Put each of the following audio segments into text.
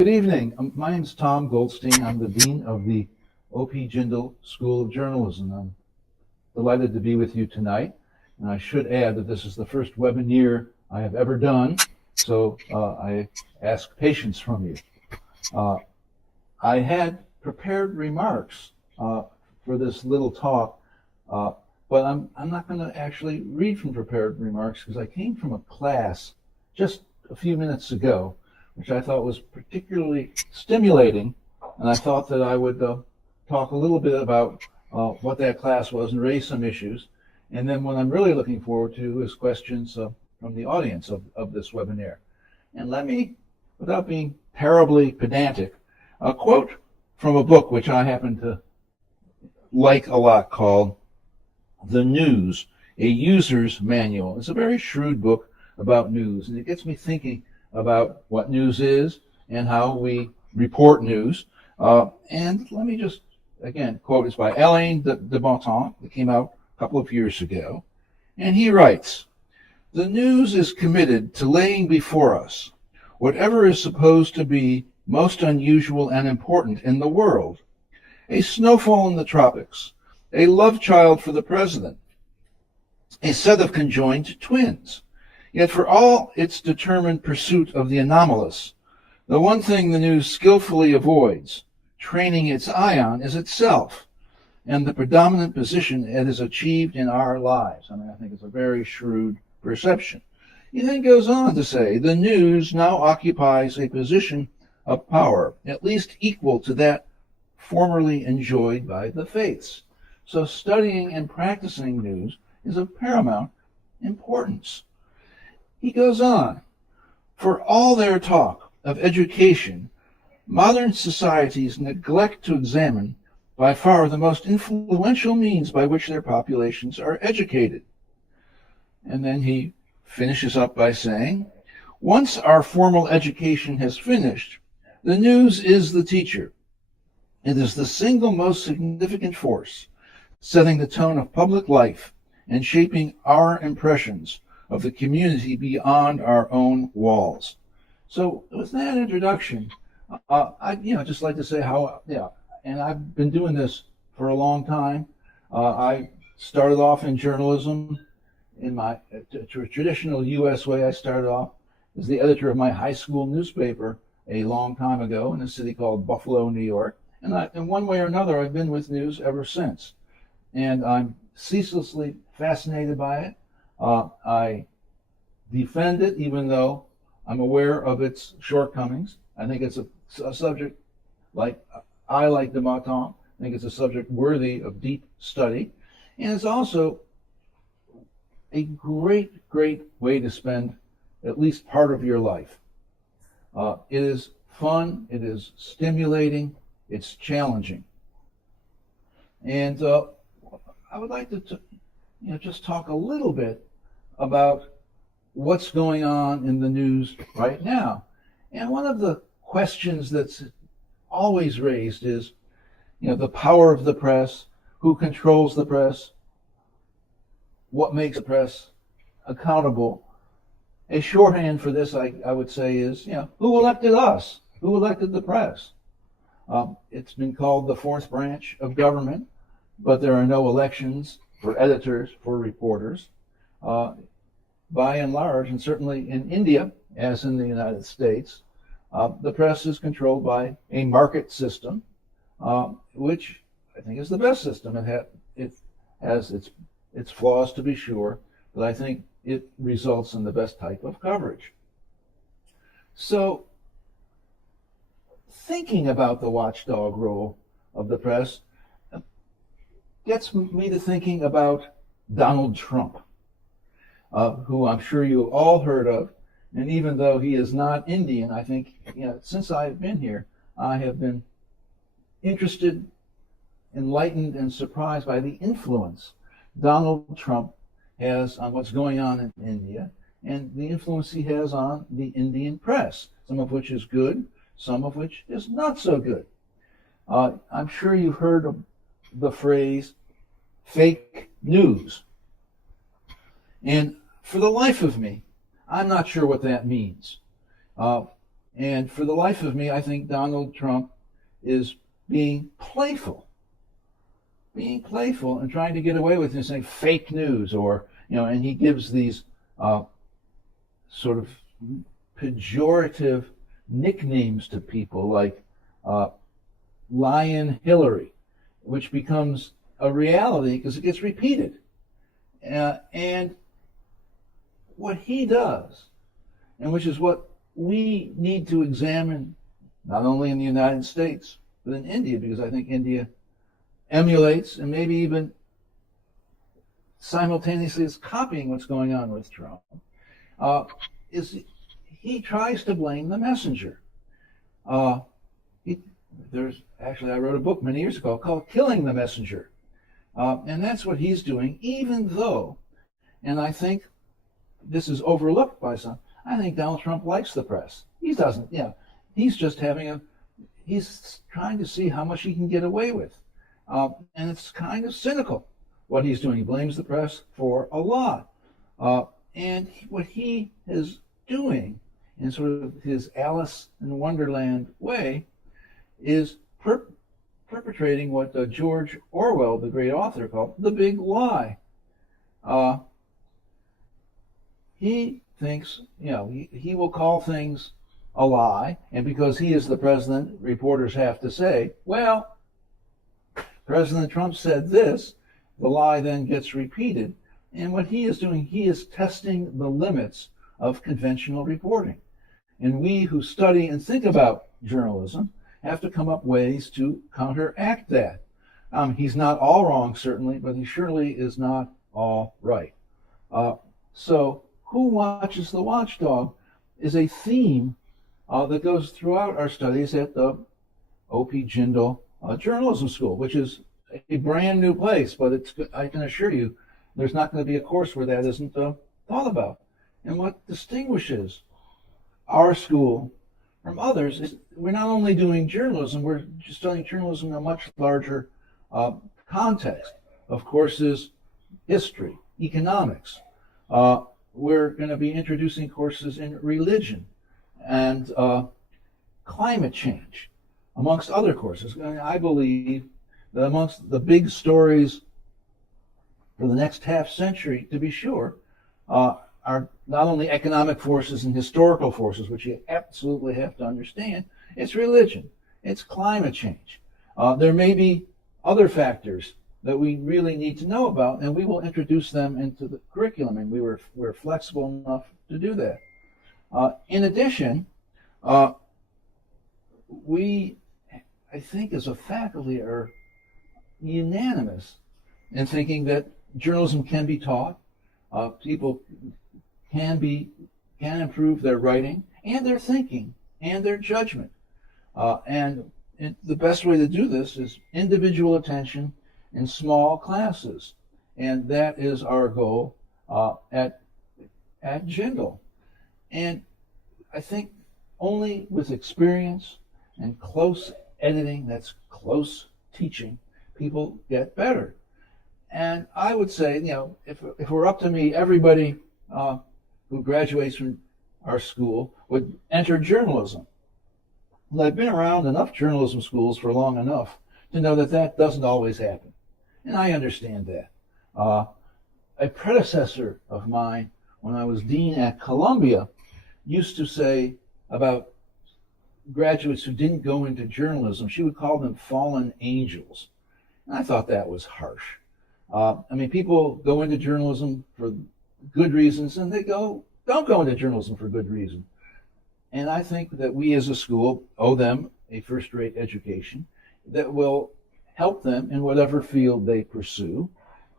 Good evening. My name is Tom Goldstein. I'm the Dean of the O.P. Jindal School of Journalism. I'm delighted to be with you tonight. And I should add that this is the first webinar I have ever done, so I ask patience from you. I had prepared remarks for this little talk, but I'm not going to actually read from prepared remarks because I came from a class just a few minutes ago, which I thought was particularly stimulating, and I thought that I would talk a little bit about what that class was and raise some issues. And then what I'm really looking forward to is questions from the audience of this webinar. And let me, without being terribly pedantic, quote from a book which I happen to like a lot called The News, a User's Manual. It's a very shrewd book about news, and it gets me thinking about what news is and how we report news. And let me just, again, quote, it's by Alain de Botton. It came out a couple of years ago. And he writes, "The news is committed to laying before us whatever is supposed to be most unusual and important in the world. A snowfall in the tropics, a love child for the president, a set of conjoined twins. Yet for all its determined pursuit of the anomalous, the one thing the news skillfully avoids, training its eye on, is itself and the predominant position it has achieved in our lives." I mean, I think it's a very shrewd perception. He then goes on to say, "The news now occupies a position of power, at least equal to that formerly enjoyed by the faiths." So studying and practicing news is of paramount importance. He goes on, "For all their talk of education, modern societies neglect to examine by far the most influential means by which their populations are educated." And then he finishes up by saying, "Once our formal education has finished, the news is the teacher. It is the single most significant force, setting the tone of public life and shaping our impressions of the community beyond our own walls." So with that introduction, I'd just like to say how, and I've been doing this for a long time. I started off in journalism in my traditional U.S. way. I started off as the editor of my high school newspaper a long time ago in a city called Buffalo, New York. And in one way or another, I've been with news ever since. And I'm ceaselessly fascinated by it. I defend it, even though I'm aware of its shortcomings. I think it's a subject like de Botton. I think it's a subject worthy of deep study. And it's also a great, great way to spend at least part of your life. It is fun, it is stimulating, it's challenging. And I would like to just talk a little bit about what's going on in the news right now. And one of the questions that's always raised is, the power of the press, who controls the press, what makes the press accountable. A shorthand for this, I would say, is, who elected us? Who elected the press? It's been called the fourth branch of government, but there are no elections for editors, for reporters. By and large, and certainly in India, as in the United States, the press is controlled by a market system, which I think is the best system. It has its flaws, to be sure, but I think it results in the best type of coverage. So, thinking about the watchdog role of the press gets me to thinking about Donald Trump, who I'm sure you all heard of. And even though he is not Indian, I think, since I've been here, I have been interested, enlightened, and surprised by the influence Donald Trump has on what's going on in India and the influence he has on the Indian press, some of which is good, some of which is not so good. I'm sure you've heard of the phrase fake news. And for the life of me, I'm not sure what that means. And for the life of me, I think Donald Trump is being playful and trying to get away with it, saying fake news, or and he gives these sort of pejorative nicknames to people like Lion Hillary, which becomes a reality because it gets repeated. And what he does, and which is what we need to examine, not only in the United States, but in India, because I think India emulates and maybe even simultaneously is copying what's going on with Trump, is he tries to blame the messenger. I wrote a book many years ago called Killing the Messenger. And that's what he's doing, even though, and I think this is overlooked by some, I think Donald Trump likes the press. He doesn't, he's just he's trying to see how much he can get away with. And it's kind of cynical what he's doing. He blames the press for a lot. And what he is doing in sort of his Alice in Wonderland way is perpetrating what George Orwell, the great author, called the big lie. He thinks, he will call things a lie, and because he is the president, reporters have to say, well, President Trump said this, the lie then gets repeated. And what he is doing, he is testing the limits of conventional reporting. And we who study and think about journalism have to come up ways to counteract that. He's not all wrong, certainly, but he surely is not all right. So who watches the watchdog is a theme that goes throughout our studies at the O.P. Jindal Journalism School, which is a brand new place, but I can assure you there's not going to be a course where that isn't thought about. And what distinguishes our school from others is we're not only doing journalism, we're studying journalism in a much larger context of courses, history, economics. We're going to be introducing courses in religion and climate change, amongst other courses. I believe that amongst the big stories for the next half century, to be sure, are not only economic forces and historical forces, which you absolutely have to understand, it's religion, it's climate change. There may be other factors that we really need to know about, and we will introduce them into the curriculum, and we're flexible enough to do that. In addition, we, I think as a faculty, are unanimous in thinking that journalism can be taught. People can improve their writing and their thinking and their judgment. And the best way to do this is individual attention in small classes. And that is our goal at Jindal. And I think only with experience and close editing, that's close teaching, people get better. And I would say, if it were up to me, everybody who graduates from our school would enter journalism. And I've been around enough journalism schools for long enough to know that that doesn't always happen. And I understand that. A predecessor of mine, when I was dean at Columbia, used to say about graduates who didn't go into journalism, she would call them fallen angels. And I thought that was harsh. People go into journalism for good reasons, and they don't go into journalism for good reason. And I think that we as a school owe them a first-rate education that will help them in whatever field they pursue.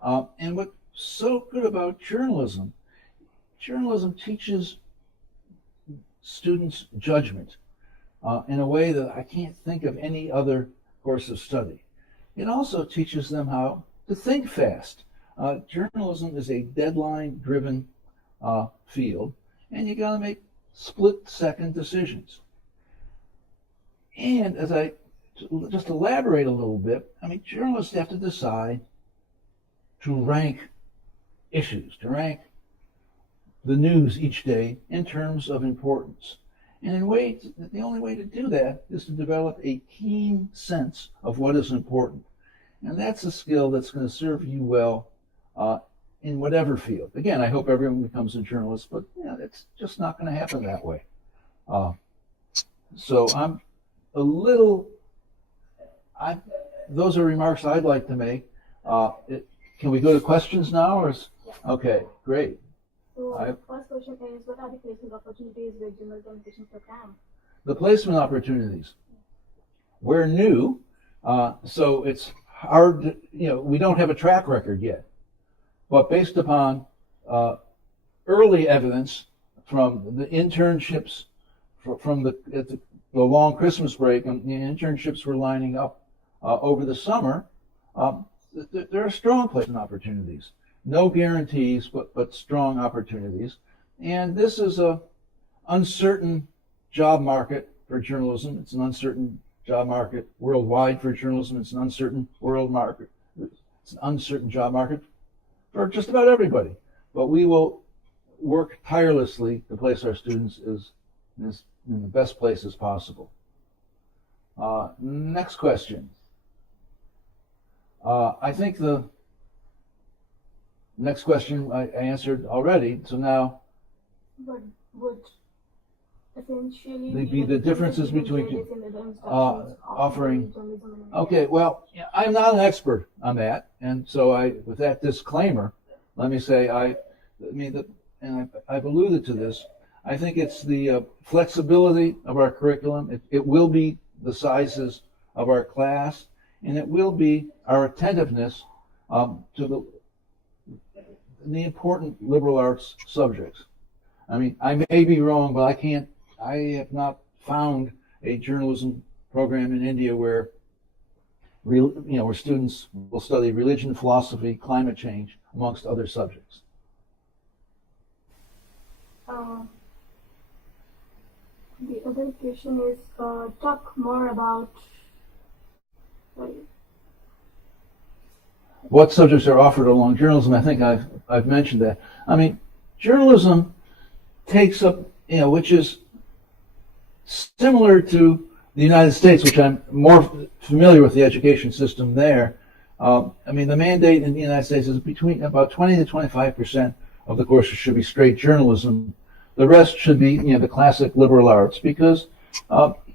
And what's so good about journalism teaches students judgment in a way that I can't think of any other course of study. It also teaches them how to think fast. Journalism is a deadline-driven field, and you got to make split-second decisions. And as I just elaborate a little bit, journalists have to decide to rank issues, to rank the news each day in terms of importance. And the only way to do that is to develop a keen sense of what is important. And that's a skill that's going to serve you well in whatever field. Again, I hope everyone becomes a journalist, but it's just not going to happen that way. So I'm a little, those are remarks I'd like to make. Can we go to questions now? Okay, great. So the first question is, what are the placement opportunities with general communication program? The placement opportunities. We're new, so it's hard, we don't have a track record yet. But based upon early evidence from the internships from the long Christmas break, and the internships were lining up over the summer, there are strong placement opportunities. No guarantees, but strong opportunities. And this is an uncertain job market for journalism. It's an uncertain job market worldwide for journalism. It's an uncertain It's an uncertain job market for just about everybody. But we will work tirelessly to place our students in the best places possible. Next question. I think the next question I answered already, so now would essentially be the differences between offering. Okay, well, I'm not an expert on that, and so with that disclaimer, let me say and I've alluded to this. I think it's the flexibility of our curriculum. It will be the sizes of our class, and it will be our attentiveness to the important liberal arts subjects. I mean, I may be wrong, but I have not found a journalism program in India where students will study religion, philosophy, climate change, amongst other subjects. The other question is, talk more about what subjects are offered along journalism. I think I've mentioned that. I mean, journalism takes up, which is similar to the United States, which I'm more familiar with the education system there. I mean, the mandate in the United States is between about 20 to 25% of the courses should be straight journalism. The rest should be, the classic liberal arts, because,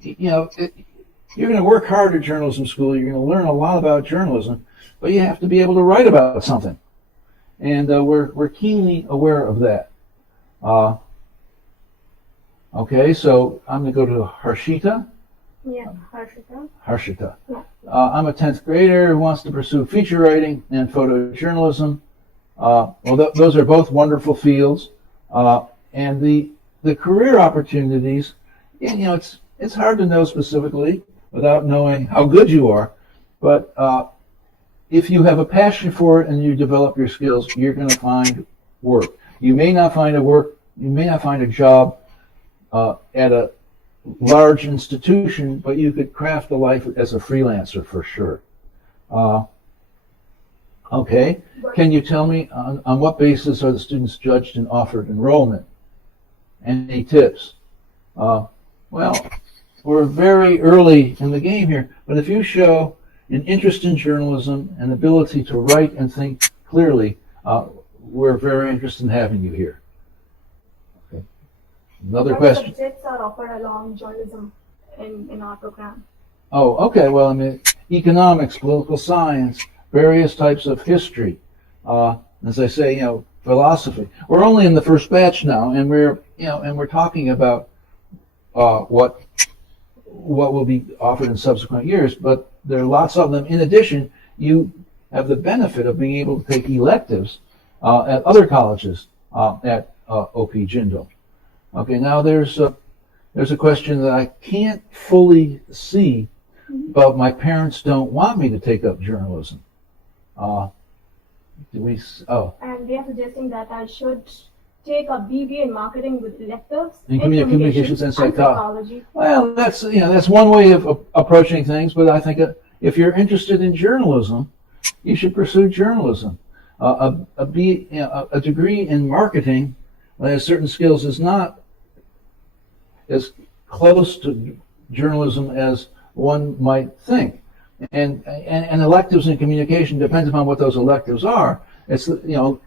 you're going to work hard at journalism school. You're going to learn a lot about journalism, but you have to be able to write about something. And we're keenly aware of that. Okay, so I'm going to go to Harshita. Yeah, Harshita. Harshita. Yeah. I'm a 10th grader who wants to pursue feature writing and photojournalism. Those are both wonderful fields. And the career opportunities, it's hard to know specifically without knowing how good you are. But if you have a passion for it and you develop your skills, you're going to find work. You may not find a job at a large institution, but you could craft a life as a freelancer for sure. Okay, can you tell me on what basis are the students judged and offered enrollment? Any tips? Well, we're very early in the game here, but if you show an interest in journalism and ability to write and think clearly, we're very interested in having you here. Okay. Another question. What subjects are offered along journalism in our program? Oh, okay. Well, I mean, economics, political science, various types of history. As I say, philosophy. We're only in the first batch now, and we're talking about what will be offered in subsequent years. But there are lots of them. In addition, you have the benefit of being able to take electives at other colleges at OP Jindal. Okay, now there's a question that I can't fully see, but my parents don't want me to take up journalism. And they are suggesting that I should take a BBA in marketing with electives in communications and psychology. Well, that's one way of approaching things, but I think if you're interested in journalism, you should pursue journalism. A degree in marketing that has certain skills is not as close to journalism as one might think. And electives in communication depends upon what those electives are. It's,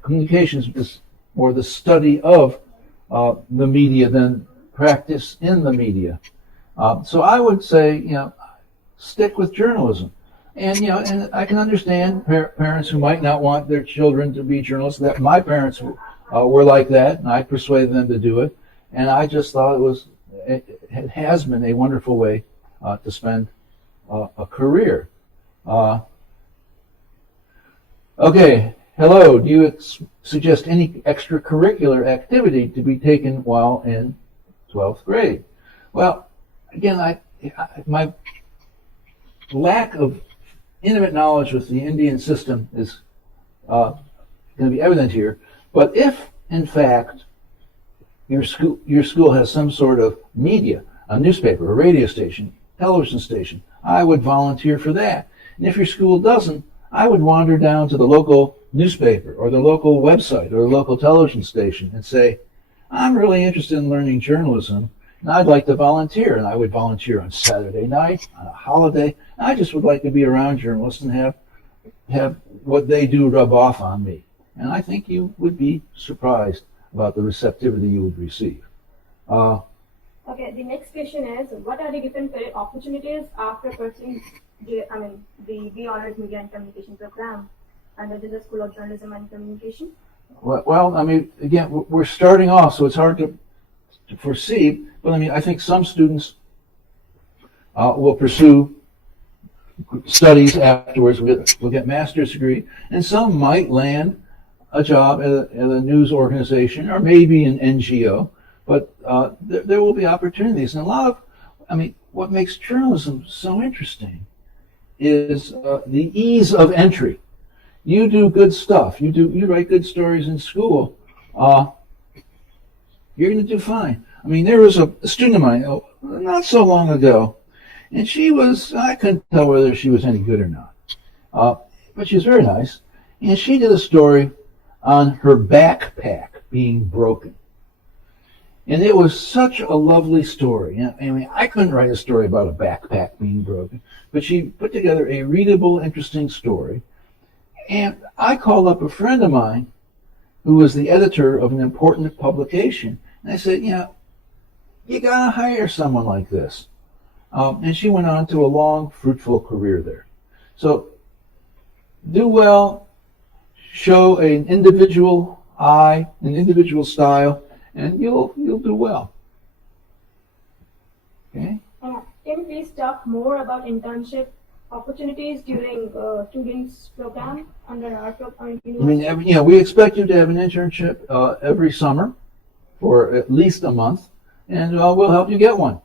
communications is more the study of the media than practice in the media. So I would say, stick with journalism. And I can understand parents who might not want their children to be journalists. That my parents were like that, and I persuaded them to do it. And I just thought it has been a wonderful way to spend a career. Okay, hello. Do you suggest any extracurricular activity to be taken while in 12th grade? Well, again, my lack of intimate knowledge with the Indian system is going to be evident here. But if, in fact, your school has some sort of media, a newspaper, a radio station, television station, I would volunteer for that. And if your school doesn't, I would wander down to the local newspaper or the local website or the local television station and say, I'm really interested in learning journalism, and I'd like to volunteer. And I would volunteer on Saturday night, on a holiday. I just would like to be around journalists and have what they do rub off on me. And I think you would be surprised about the receptivity you would receive. Okay, the next question is, what are the different career opportunities after pursuing the B Honors Media and Communication program under the School of Journalism and Communication? Well, again, we're starting off, so it's hard to foresee. But I think some students will pursue studies afterwards. We'll get master's degree, and some might land a job at a news organization or maybe an NGO. But there will be opportunities, and a lot of, what makes journalism so interesting is the ease of entry. You do good stuff. You write good stories in school. You're going to do fine. There was a student of mine not so long ago, and I couldn't tell whether she was any good or not. But she was very nice, and she did a story on her backpack being broken. And it was such a lovely story. I couldn't write a story about a backpack being broken, but she put together a readable, interesting story. And I called up a friend of mine who was the editor of an important publication. And I said, you got to hire someone like this. And she went on to a long, fruitful career there. So do well, show an individual eye, an individual style, and you'll do well. Okay. Can you please talk more about internship opportunities during students' program under our program? We expect you to have an internship every summer for at least a month, and we'll help you get one.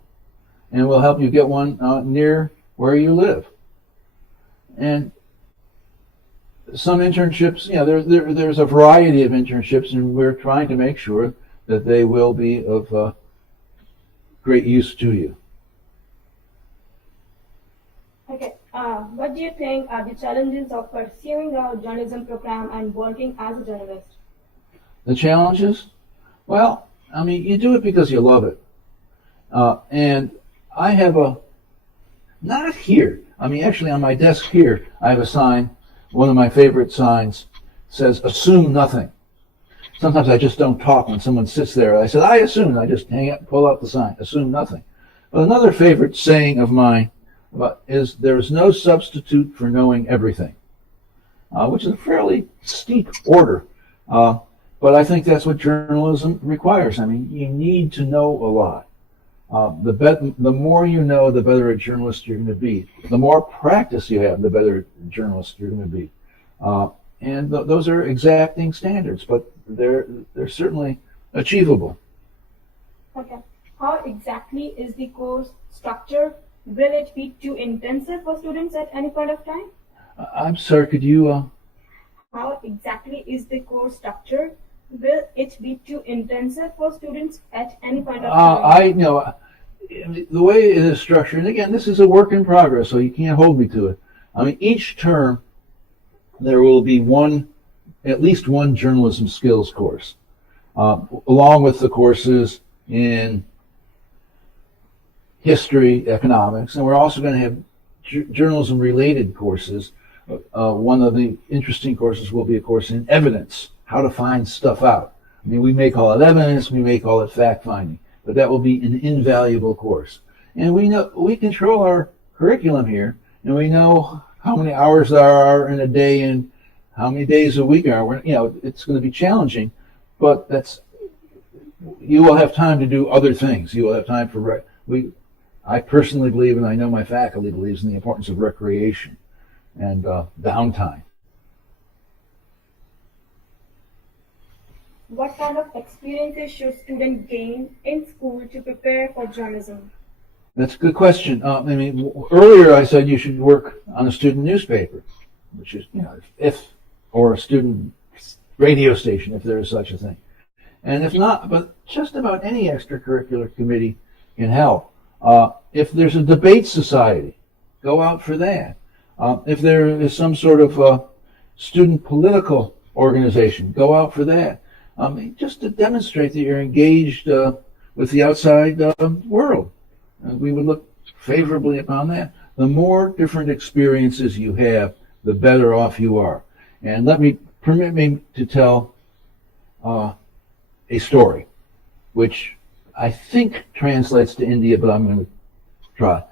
And we'll help you get one near where you live. And some internships, there's a variety of internships, and we're trying to make sure that they will be of great use to you. Okay. What do you think are the challenges of pursuing a journalism program and working as a journalist? The challenges? Well, you do it because you love it. And I have not here, actually on my desk here, I have a sign, one of my favorite signs says, assume nothing. Sometimes I just don't talk when someone sits there. I said, I assume. I just hang up, pull out the sign, assume nothing. But another favorite saying of mine is, there is no substitute for knowing everything, which is a fairly steep order. But I think that's what journalism requires. You need to know a lot. The more you know, the better a journalist you're going to be. The more practice you have, the better journalist you're going to be. And those are exacting standards, but they're certainly achievable. Okay. How exactly is the course structure? Will it be too intensive for students at any point of time? I'm sorry, could you... How exactly is the course structure? Will it be too intensive for students at any point of time? The way it is structured, and again, this is a work in progress, so you can't hold me to it. Each term, there will be at least one journalism skills course, along with the courses in history, economics, and we're also going to have journalism-related courses. One of the interesting courses will be a course in evidence, how to find stuff out. I mean, we may call it evidence, we may call it fact-finding, but that will be an invaluable course. And we control our curriculum here, and we know how many hours there are in a day and how many days a week are. It's going to be challenging, but you will have time to do other things. You will have time for I personally believe, and I know my faculty believes, in the importance of recreation and downtime. What kind of experiences should students gain in school to prepare for journalism? That's a good question. Earlier I said you should work on a student newspaper, which is, or a student radio station, if there is such a thing. And if not, but just about any extracurricular committee can help. If there's a debate society, go out for that. If there is some sort of student political organization, go out for that. Just to demonstrate that you're engaged with the outside world. We would look favorably upon that. The more different experiences you have, the better off you are. And permit me to tell a story, which I think translates to India, but I'm going to try.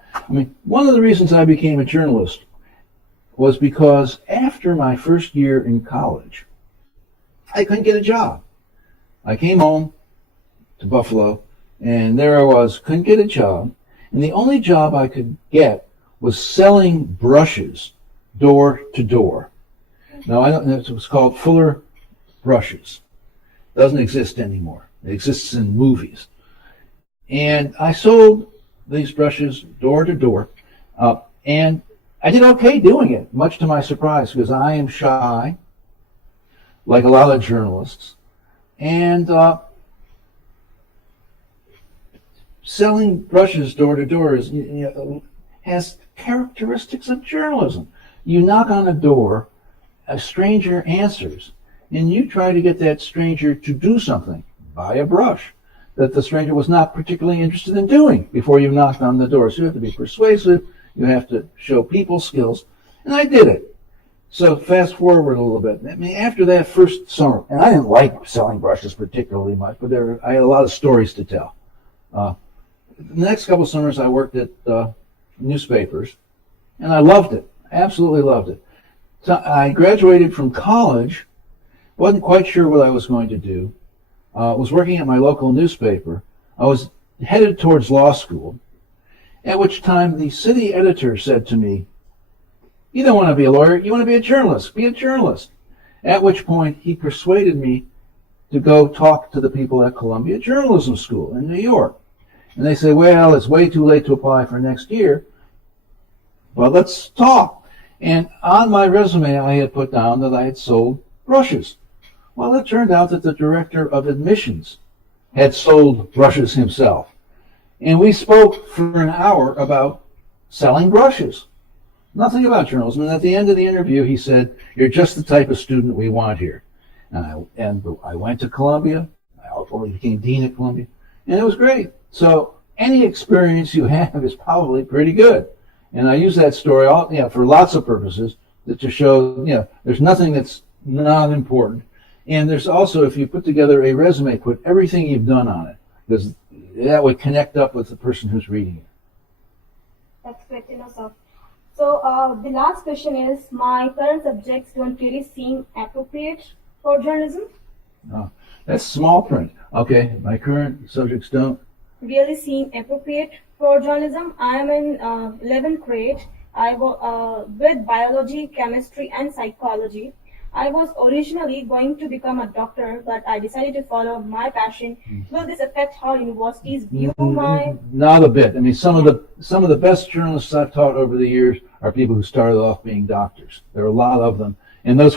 One of the reasons I became a journalist was because after my first year in college, I couldn't get a job. I came home to Buffalo, and there I was, couldn't get a job, and the only job I could get was selling brushes door to door. Now, I don't know, it was called Fuller Brushes. It doesn't exist anymore. It exists in movies. And I sold these brushes door to door, and I did okay doing it, much to my surprise, because I am shy, like a lot of journalists, and selling brushes door to door has characteristics of journalism. You knock on a door, a stranger answers, and you try to get that stranger to do something, buy a brush that the stranger was not particularly interested in doing before you knocked on the door. So you have to be persuasive, you have to show people skills, and I did it. So fast forward a little bit. After that first summer, and I didn't like selling brushes particularly much, but I had a lot of stories to tell. The next couple of summers I worked at newspapers, and I loved it, absolutely loved it. So I graduated from college, wasn't quite sure what I was going to do, was working at my local newspaper. I was headed towards law school, at which time the city editor said to me, "You don't want to be a lawyer, you want to be a journalist. Be a journalist." At which point he persuaded me to go talk to the people at Columbia Journalism School in New York. And they say, "Well, it's way too late to apply for next year, but let's talk." And on my resume I had put down that I had sold brushes. Well, it turned out that the director of admissions had sold brushes himself. And we spoke for an hour about selling brushes. Nothing about journalism. And at the end of the interview, he said, "You're just the type of student we want here." And I went to Columbia. I ultimately became dean at Columbia. And it was great. So any experience you have is probably pretty good. And I use that story for lots of purposes to show, there's nothing that's not important. And there's also, if you put together a resume, put everything you've done on it, because that would connect up with the person who's reading it. That's great to know, sir. So the last question is, my current subjects don't really seem appropriate for journalism. Oh, that's small print. Okay, my current subjects don't really seem appropriate for journalism. I am in 11th grade. I with biology, chemistry, and psychology. I was originally going to become a doctor, but I decided to follow my passion. Will this affect how universities view my? Not a bit. Some of the best journalists I've taught over the years are people who started off being doctors. There are a lot of them, and those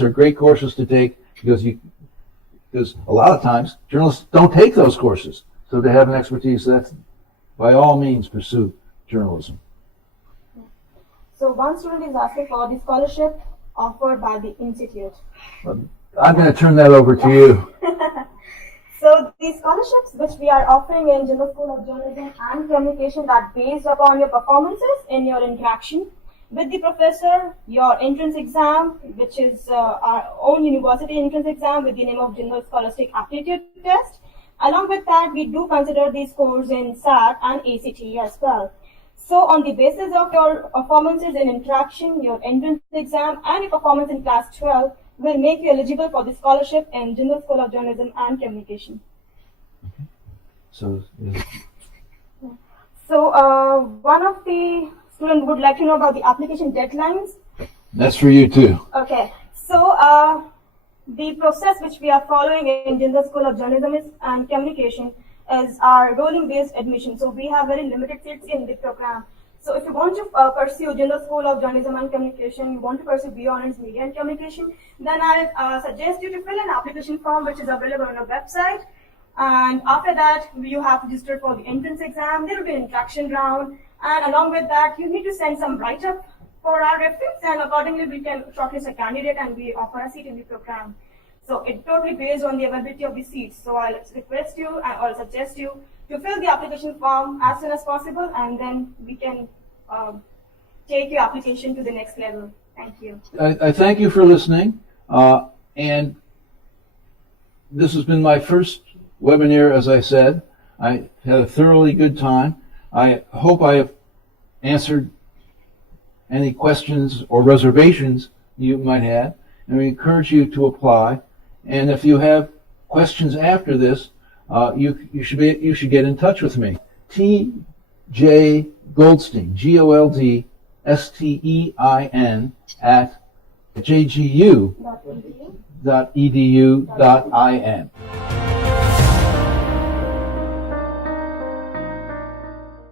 are great courses to take because a lot of times journalists don't take those courses, so they have an expertise. That's by all means pursue journalism. So one student is asking for the scholarship offered by the institute. I'm going to turn that over to you. So the scholarships which we are offering in General School of Journalism and Communication that based upon your performances in your interaction with the professor, your entrance exam, which is our own university entrance exam with the name of General Scholastic Aptitude Test. Along with that, we do consider these scores in SAT and ACT as well. So on the basis of your performances in interaction, your entrance exam, and your performance in class 12 will make you eligible for the scholarship in General School of Journalism and Communication. So, One of the students would like to know about the application deadlines. that's for you too. Okay, so the process which we are following in General School of Journalism and Communication is our rolling based admission. So we have very limited seats in the program. So if you want to pursue General School of Journalism and Communication, you want to pursue BA Honors Media and Communication, then I suggest you to fill an application form which is available on our website. And after that, you have to register for the entrance exam. There will be an interaction round. And along with that, you need to send some write-up for our reference, and accordingly we can shortlist a candidate and we offer a seat in the program. So it's totally based on the availability of the seats. So I'll request you or suggest you to fill the application form as soon as possible, and then we can take your application to the next level. Thank you. I thank you for listening. And this has been my first webinar, as I said. I had a thoroughly good time. I hope I have answered any questions or reservations you might have, and we encourage you to apply. And if you have questions after this, you should get in touch with me. T.J. Goldstein, Goldstein at jgu.edu.in.